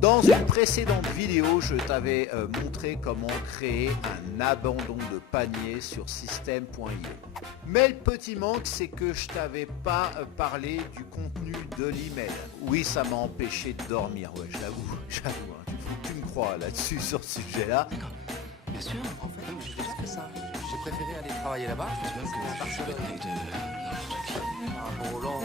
Dans une précédente vidéo, je t'avais montré comment créer un abandon de panier sur System.io. Mais le petit manque, c'est que je t'avais pas parlé du contenu de l'email. Oui, ça m'a empêché de dormir, ouais, j'avoue, hein, il faut que tu me crois là-dessus sur ce sujet-là. Bien sûr, en fait, j'ai déjà fait ça. J'ai préféré aller travailler là-bas. Je pense que je suis connecté par rapport au lent.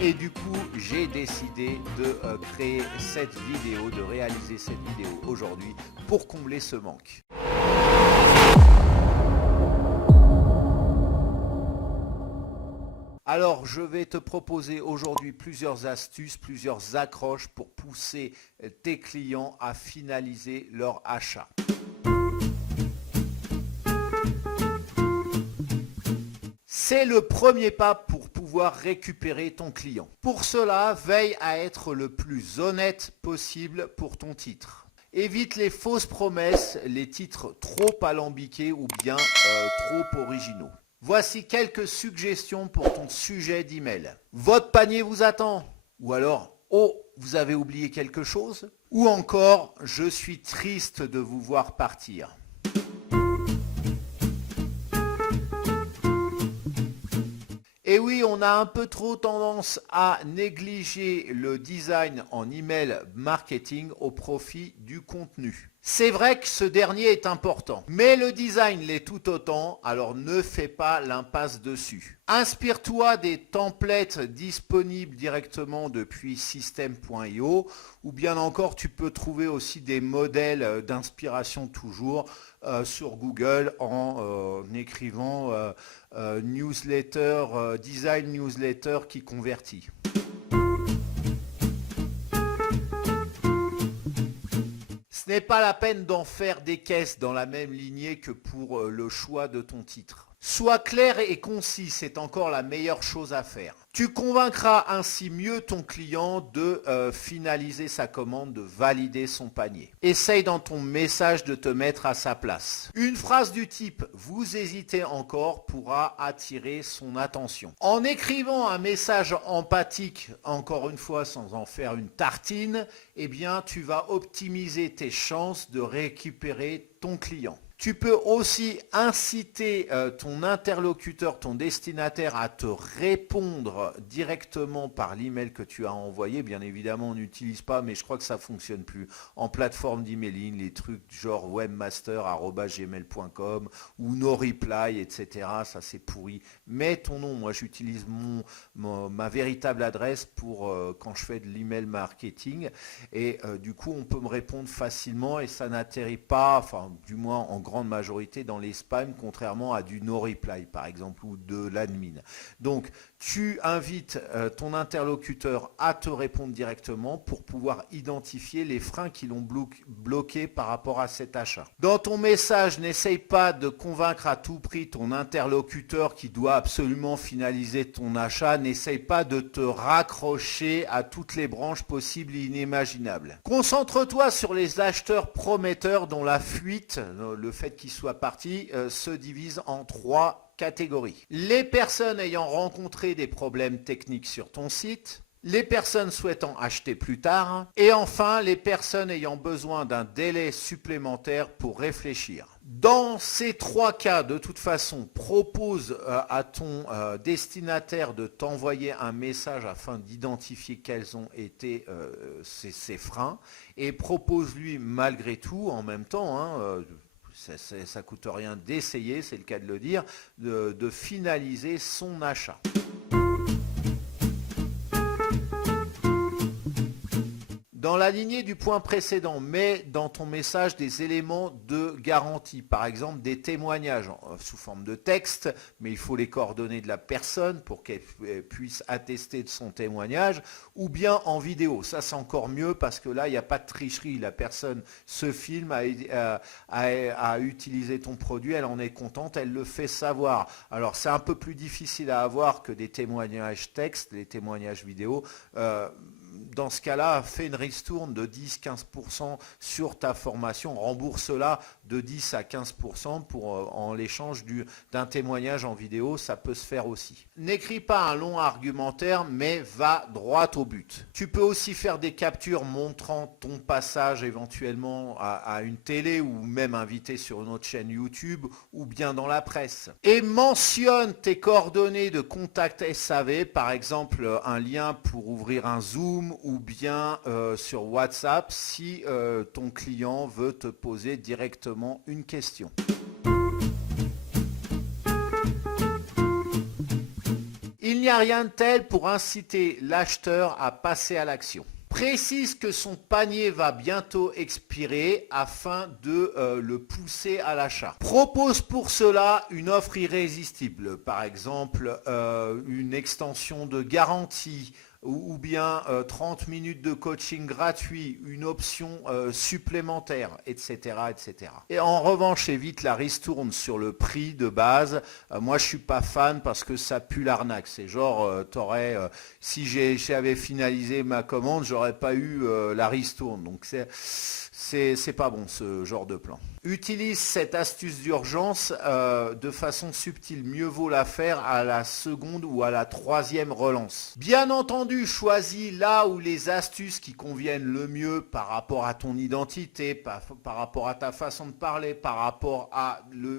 Et du coup, j'ai décidé de créer cette vidéo, de réaliser cette vidéo aujourd'hui pour combler ce manque. Alors, je vais te proposer aujourd'hui plusieurs astuces, plusieurs accroches pour pousser tes clients à finaliser leur achat. C'est le premier pas pour pouvoir récupérer ton client. Pour cela, veille à être le plus honnête possible pour ton titre. Évite les fausses promesses, les titres trop alambiqués ou bien trop originaux. Voici quelques suggestions pour ton sujet d'email. Votre panier vous attend. Ou alors, oh, vous avez oublié quelque chose. Ou encore, je suis triste de vous voir partir. Et oui, on a un peu trop tendance à négliger le design en email marketing au profit du contenu. C'est vrai que ce dernier est important, mais le design l'est tout autant, alors ne fais pas l'impasse dessus. Inspire-toi des templates disponibles directement depuis System.io ou bien encore tu peux trouver aussi des modèles d'inspiration toujours sur Google en écrivant newsletter, design newsletter qui convertit. Ce n'est pas la peine d'en faire des caisses dans la même lignée que pour le choix de ton titre. Sois clair et concis, c'est encore la meilleure chose à faire. Tu convaincras ainsi mieux ton client de finaliser sa commande, de valider son panier. Essaye dans ton message de te mettre à sa place. Une phrase du type « Vous hésitez encore » pourra attirer son attention. En écrivant un message empathique, encore une fois sans en faire une tartine, eh bien tu vas optimiser tes chances de récupérer ton client. Tu peux aussi inciter ton interlocuteur, ton destinataire à te répondre directement par l'email que tu as envoyé. Bien évidemment, on n'utilise pas, mais je crois que ça ne fonctionne plus. En plateforme d'emailing, les trucs genre webmaster@gmail.com ou NoReply, etc. Ça c'est pourri. Mets ton nom. Moi, j'utilise ma véritable adresse pour quand je fais de l'email marketing. Et du coup, on peut me répondre facilement et ça n'atterrit pas, enfin du moins en grande majorité dans les spams, contrairement à du no-reply par exemple ou de l'admin. Donc tu invites ton interlocuteur à te répondre directement pour pouvoir identifier les freins qui l'ont bloqué par rapport à cet achat. Dans ton message, n'essaye pas de convaincre à tout prix ton interlocuteur qui doit absolument finaliser ton achat. N'essaye pas de te raccrocher à toutes les branches possibles et inimaginables. Concentre-toi sur les acheteurs prometteurs dont la fuite, le fait qu'ils soient partis, se divise en 3 catégories. Les personnes ayant rencontré des problèmes techniques sur ton site, les personnes souhaitant acheter plus tard et enfin les personnes ayant besoin d'un délai supplémentaire pour réfléchir. Dans ces 3 cas, de toute façon, propose à ton destinataire de t'envoyer un message afin d'identifier quels ont été ces freins et propose-lui malgré tout, en même temps, ça coûte rien d'essayer, c'est le cas de le dire, de finaliser son achat. Dans la lignée du point précédent, mets dans ton message des éléments de garantie, par exemple des témoignages sous forme de texte, mais il faut les coordonnées de la personne pour qu'elle puisse attester de son témoignage, ou bien en vidéo. Ça c'est encore mieux parce que là il n'y a pas de tricherie, la personne se filme, a utilisé ton produit, elle en est contente, elle le fait savoir. Alors c'est un peu plus difficile à avoir que des témoignages texte, les témoignages vidéo. dans ce cas-là, fais une ristourne de 10-15% sur ta formation, rembourse-la de 10 à 15% en l'échange d'un témoignage en vidéo, ça peut se faire aussi. N'écris pas un long argumentaire, mais va droit au but. Tu peux aussi faire des captures montrant ton passage éventuellement à une télé ou même invité sur une autre chaîne YouTube ou bien dans la presse. Et mentionne tes coordonnées de contact SAV, par exemple un lien pour ouvrir un Zoom ou bien sur WhatsApp si ton client veut te poser directement une question. Il n'y a rien de tel pour inciter l'acheteur à passer à l'action. Précise que son panier va bientôt expirer afin de le pousser à l'achat. Propose pour cela une offre irrésistible, par exemple une extension de garantie, ou bien 30 minutes de coaching gratuit, une option supplémentaire, etc., etc. Et en revanche, évite la ristourne sur le prix de base. Moi, je suis pas fan parce que ça pue l'arnaque. C'est genre, si j'avais finalisé ma commande, j'aurais pas eu la ristourne. Donc c'est pas bon ce genre de plan. Utilise cette astuce d'urgence de façon subtile. Mieux vaut la faire à la seconde ou à la troisième relance. Bien entendu, choisis là où les astuces qui conviennent le mieux par rapport à ton identité, par rapport à ta façon de parler, par rapport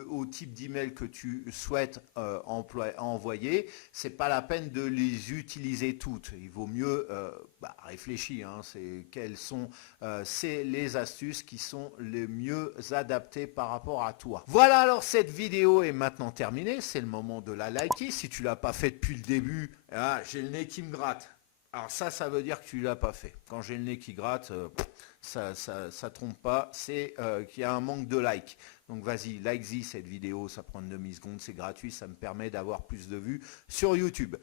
au type d'email que tu souhaites envoyer. C'est pas la peine de les utiliser toutes. Il vaut mieux réfléchir. Quelles sont les astuces qui sont les mieux adaptées par rapport à toi. Voilà, alors cette vidéo est maintenant terminée. C'est le moment de la liker. Si tu ne l'as pas fait depuis le début, j'ai le nez qui me gratte. Alors ça veut dire que tu ne l'as pas fait. Quand j'ai le nez qui gratte, ça trompe pas. C'est qu'il y a un manque de like. Donc vas-y, like-y cette vidéo. Ça prend une demi-seconde. C'est gratuit. Ça me permet d'avoir plus de vues sur YouTube.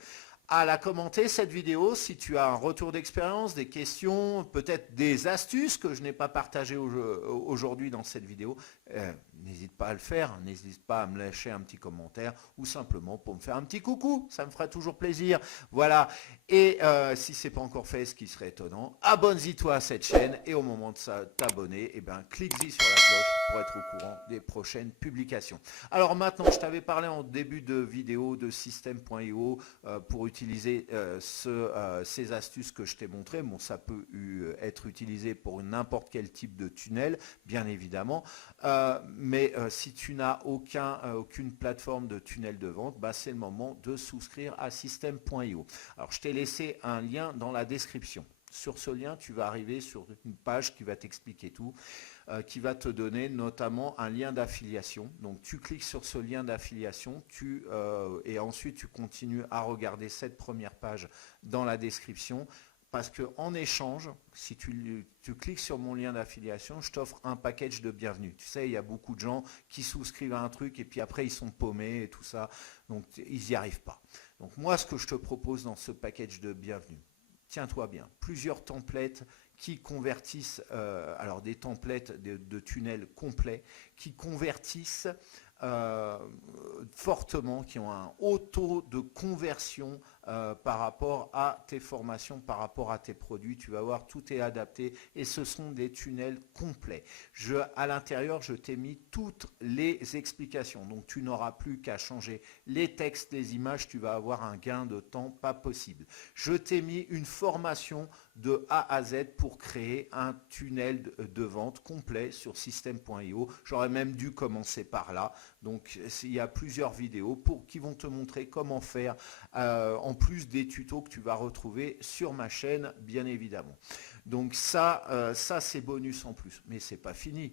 À la commenter cette vidéo si tu as un retour d'expérience, des questions, peut-être des astuces que je n'ai pas partagées aujourd'hui dans cette vidéo. N'hésite pas à le faire, n'hésite pas à me lâcher un petit commentaire ou simplement pour me faire un petit coucou, ça me fera toujours plaisir. Voilà, et si ce n'est pas encore fait, ce qui serait étonnant, abonne-toi à cette chaîne et au moment de t'abonner, clique-y sur la cloche pour être au courant des prochaines publications. Alors maintenant, je t'avais parlé en début de vidéo de System.io pour utiliser ces astuces que je t'ai montrées. Bon, ça peut être utilisé pour n'importe quel type de tunnel, bien évidemment. Mais si tu n'as aucune plateforme de tunnel de vente, c'est le moment de souscrire à System.io. Alors, je t'ai laissé un lien dans la description. Sur ce lien, tu vas arriver sur une page qui va t'expliquer tout, qui va te donner notamment un lien d'affiliation. Donc, tu cliques sur ce lien d'affiliation et ensuite, tu continues à regarder cette première page dans la description. Parce qu'en échange, si tu cliques sur mon lien d'affiliation, je t'offre un package de bienvenue. Tu sais, il y a beaucoup de gens qui souscrivent à un truc et puis après, ils sont paumés et tout ça. Donc, ils n'y arrivent pas. Donc, moi, ce que je te propose dans ce package de bienvenue, tiens-toi bien, plusieurs templates qui convertissent, alors des templates de tunnels complets, qui convertissent fortement, qui ont un haut taux de conversion par rapport à tes formations, par rapport à tes produits. Tu vas voir, tout est adapté et ce sont des tunnels complets. À l'intérieur, je t'ai mis toutes les explications. Donc, tu n'auras plus qu'à changer les textes, les images. Tu vas avoir un gain de temps pas possible. Je t'ai mis une formation de A à Z pour créer un tunnel de vente complet sur System.io. J'aurais même dû commencer par là. Donc, il y a plusieurs vidéos qui vont te montrer comment faire, en plus des tutos que tu vas retrouver sur ma chaîne, bien évidemment. Donc ça c'est bonus en plus. Mais c'est pas fini.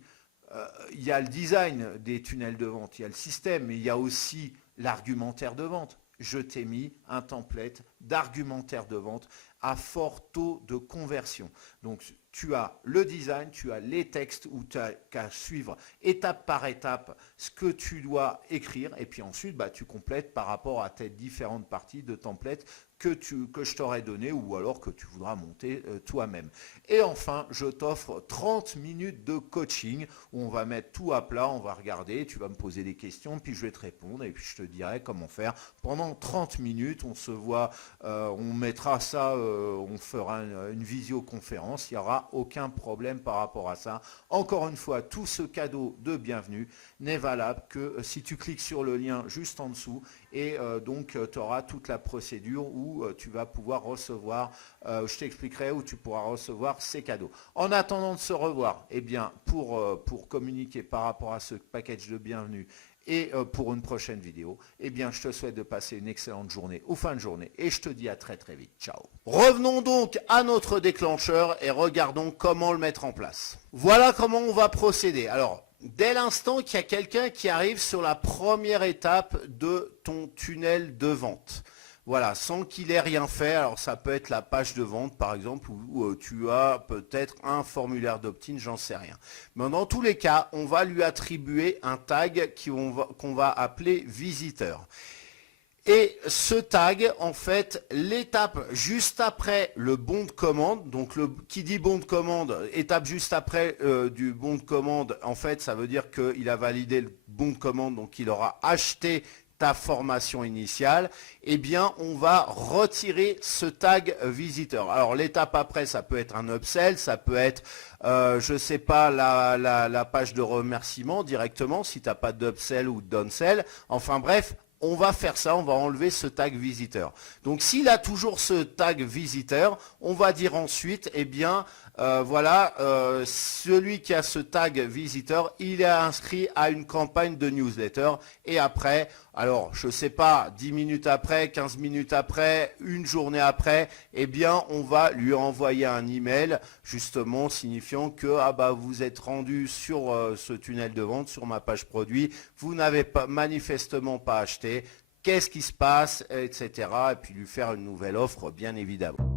Il y a le design des tunnels de vente, il y a le système, mais il y a aussi l'argumentaire de vente. Je t'ai mis un template d'argumentaire de vente à fort taux de conversion. Donc, tu as le design, tu as les textes où tu as qu'à suivre étape par étape ce que tu dois écrire. Et puis ensuite, tu complètes par rapport à tes différentes parties de templates que je t'aurais donné ou alors que tu voudras monter toi-même. Et enfin, je t'offre 30 minutes de coaching où on va mettre tout à plat, on va regarder, tu vas me poser des questions, puis je vais te répondre et puis je te dirai comment faire. Pendant 30 minutes, on se voit, on mettra ça, on fera une visioconférence, il n'y aura aucun problème par rapport à ça. Encore une fois, tout ce cadeau de bienvenue n'est valable que si tu cliques sur le lien juste en dessous et donc tu auras toute la procédure où tu vas pouvoir recevoir, je t'expliquerai où tu pourras recevoir ces cadeaux. En attendant de se revoir, eh bien, pour communiquer par rapport à ce package de bienvenue et pour une prochaine vidéo, eh bien, je te souhaite de passer une excellente journée ou fin de journée et je te dis à très très vite. Ciao. Revenons donc à notre déclencheur et regardons comment le mettre en place. Voilà comment on va procéder. Alors, dès l'instant qu'il y a quelqu'un qui arrive sur la première étape de ton tunnel de vente, voilà, sans qu'il ait rien fait, alors ça peut être la page de vente par exemple, où tu as peut-être un formulaire d'opt-in, j'en sais rien. Mais dans tous les cas, on va lui attribuer un tag qu'on va appeler visiteur. Et ce tag, en fait, l'étape juste après le bon de commande, donc qui dit bon de commande, étape juste après du bon de commande, en fait, ça veut dire qu'il a validé le bon de commande, donc il aura acheté ta formation initiale, eh bien, on va retirer ce tag visiteur. Alors, l'étape après, ça peut être un upsell, ça peut être, je sais pas, la page de remerciement directement, si tu n'as pas d'upsell ou de downsell. Enfin bref, on va faire ça, on va enlever ce tag visiteur. Donc, s'il a toujours ce tag visiteur, on va dire ensuite, eh bien, voilà, celui qui a ce tag visiteur, il est inscrit à une campagne de newsletter. Et après, alors je ne sais pas, 10 minutes après, 15 minutes après, une journée après, eh bien on va lui envoyer un email justement signifiant que ah bah, vous êtes rendu sur ce tunnel de vente, sur ma page produit, vous n'avez pas manifestement pas acheté, qu'est-ce qui se passe, etc. Et puis lui faire une nouvelle offre bien évidemment.